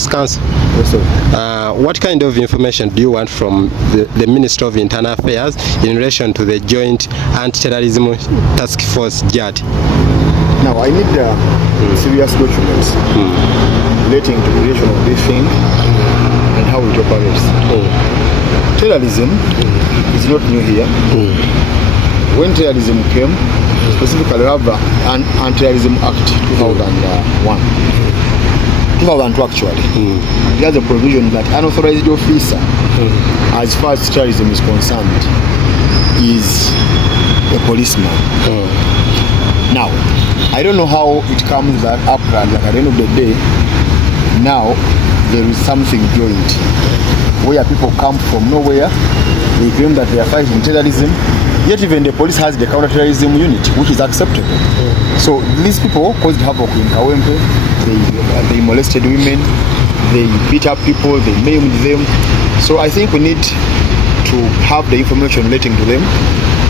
Yes, Council. Yes, sir. What kind of information do you want from the Ministry of Internal Affairs in relation to the Joint Anti-Terrorism Task Force JATT? Now, I need serious documents relating to the creation of this thing and how it operates. Terrorism is not new here. When terrorism came, specifically have an Anti-Terrorism Act 2001. 2002 actually. It has a provision that an authorized officer, as far as terrorism is concerned, is a policeman. Now, I don't know how it comes that up, like at the end of the day, now there is something joint where people come from nowhere, they claim that they are fighting terrorism, yet even the police has the counter-terrorism unit, which is acceptable. So these people caused havoc in Kawempe, they molested women, they beat up people, they maimed them. So I think we need to have the information relating to them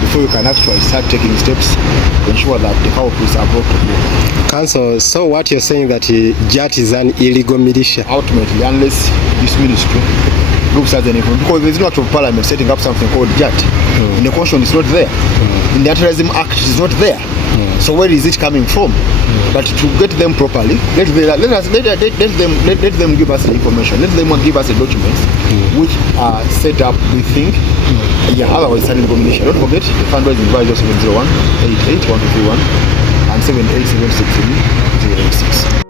before we can actually start taking steps to ensure that the culprits are brought to book. Council, so what you're saying that JATT is an illegal militia? Ultimately, unless this ministry looks at the information, because there's no act of parliament setting up something called JATT. In the constitution it's not there. In the Anti-Terrorism Act it's not there. So where is it coming from? But to get them properly, let them give us the information. Let them give us the documents which are set up, we think. Otherwise it's an illegal militia. Don't forget the fundraising advisor 701 88 1231 and 7876 086.